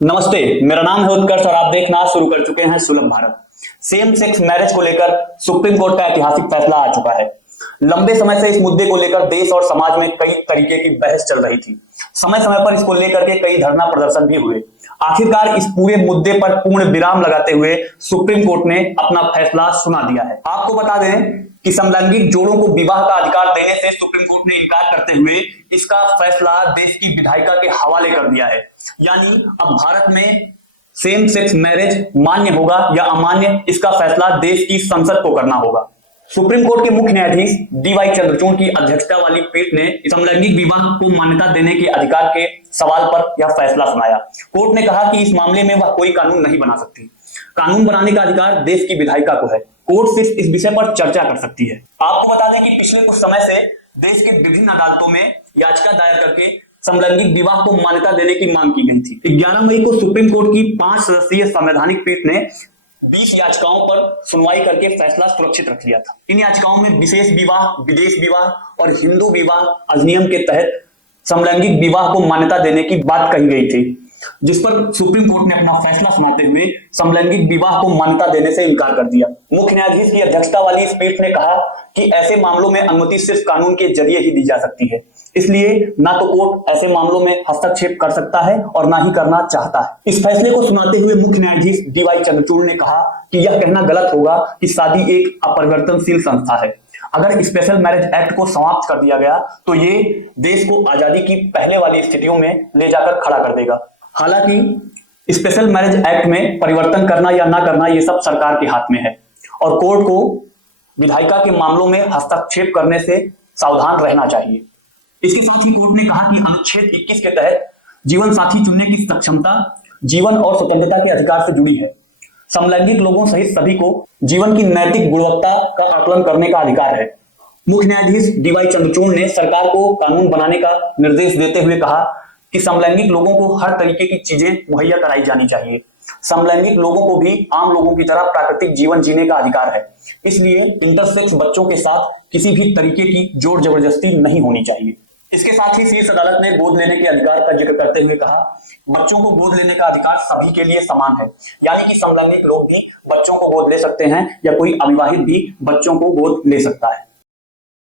नमस्ते, मेरा नाम है उत्कर्ष और आप देखना शुरू कर चुके हैं सुलभ भारत। सेम सेक्स मैरिज को लेकर सुप्रीम कोर्ट का ऐतिहासिक फैसला आ चुका है। लंबे समय से इस मुद्दे को लेकर देश और समाज में कई तरीके की बहस चल रही थी। समय समय पर इसको लेकर के कई धरना प्रदर्शन भी हुए। आखिरकार इस पूरे मुद्दे पर पूर्ण विराम लगाते हुए सुप्रीम कोर्ट ने अपना फैसला सुना दिया है। आपको बता दें कि समलैंगिक जोड़ों को विवाह का अधिकार देने से सुप्रीम कोर्ट ने इनकार करते हुए इसका फैसला देश की विधायिका के हवाले कर दिया है। यानी अब भारत में सेम सेक्स मैरिज मान्य होगा या अमान्य, इसका फैसला देश की संसद को करना होगा। सुप्रीम कोर्ट के मुख्य न्यायाधीश डी.वाई. चंद्रचूड़ की अध्यक्षता वाली पीठ ने समलैंगिक विवाह को मान्यता देने के अधिकार के सवाल पर यह फैसला सुनाया। कोर्ट ने कहा कि इस मामले में वह कोई कानून नहीं बना सकती। कानून बनाने का अधिकार देश की विधायिका को है। कोर्ट सिर्फ इस विषय पर चर्चा कर सकती है। आपको बता दें कि पिछले कुछ समय से देश के विभिन्न अदालतों में याचिका दायर करके समलैंगिक विवाह को मान्यता देने की मांग की गई थी। 11 मई को सुप्रीम कोर्ट की 5 सदस्यीय संवैधानिक पीठ ने 20 याचिकाओं पर सुनवाई करके फैसला सुरक्षित रख लिया था। इन याचिकाओं में विशेष विवाह, विदेश विवाह और हिंदू विवाह अधिनियम के तहत समलैंगिक विवाह को मान्यता देने की बात कही गई थी, जिस पर सुप्रीम कोर्ट ने अपना फैसला सुनाते हुए समलैंगिक विवाह को मान्यता देने से इनकार कर दिया। मुख्य न्यायाधीश की अध्यक्षता वाली इस पीठ ने कहा कि ऐसे मामलों में अनुमति सिर्फ कानून के जरिए ही दी जा सकती है, इसलिए ना तो कोर्ट ऐसे मामलों में हस्तक्षेप कर सकता है और ना ही करना चाहता है। इस फैसले को सुनाते हुए मुख्य न्यायाधीश डी.वाई. चंद्रचूड़ ने कहा कि यह कहना गलत होगा कि शादी एक अपरिवर्तनशील संस्था है। अगर स्पेशल मैरिज एक्ट को समाप्त कर दिया गया तो ये देश को आजादी की पहले वाली स्थितियों में ले जाकर खड़ा कर देगा। हालांकि स्पेशल मैरिज एक्ट में परिवर्तन करना या ना करना ये सब सरकार के हाथ में है और कोर्ट को विधायिका के मामलों में हस्तक्षेप करने से सावधान रहना चाहिए। इसके साथ ही कोर्ट ने कहा कि अनुच्छेद 21 के तहत जीवन साथी चुनने की सक्षमता जीवन और स्वतंत्रता के अधिकार से जुड़ी है। समलैंगिक लोगों सहित सभी को जीवन की नैतिक गुणवत्ता का आकलन करने का अधिकार है। मुख्य न्यायाधीश डी.वाई. चंद्रचूड़ ने सरकार को कानून बनाने का निर्देश देते हुए कहा कि समलैंगिक लोगों को हर तरीके की चीजें मुहैया कराई जानी चाहिए। समलैंगिक लोगों को भी आम लोगों की तरह प्राकृतिक जीवन जीने का अधिकार है, इसलिए इंटरसेक्स बच्चों के साथ किसी भी तरीके की जोर जबरदस्ती नहीं होनी चाहिए। इसके साथ ही शीर्ष अदालत ने गोद लेने के अधिकार का जिक्र करते हुए कहा, बच्चों को गोद लेने का अधिकार सभी के लिए समान है, यानी कि समलैंगिक लोग भी बच्चों को गोद ले सकते हैं या कोई अविवाहित भी बच्चों को गोद ले सकता है।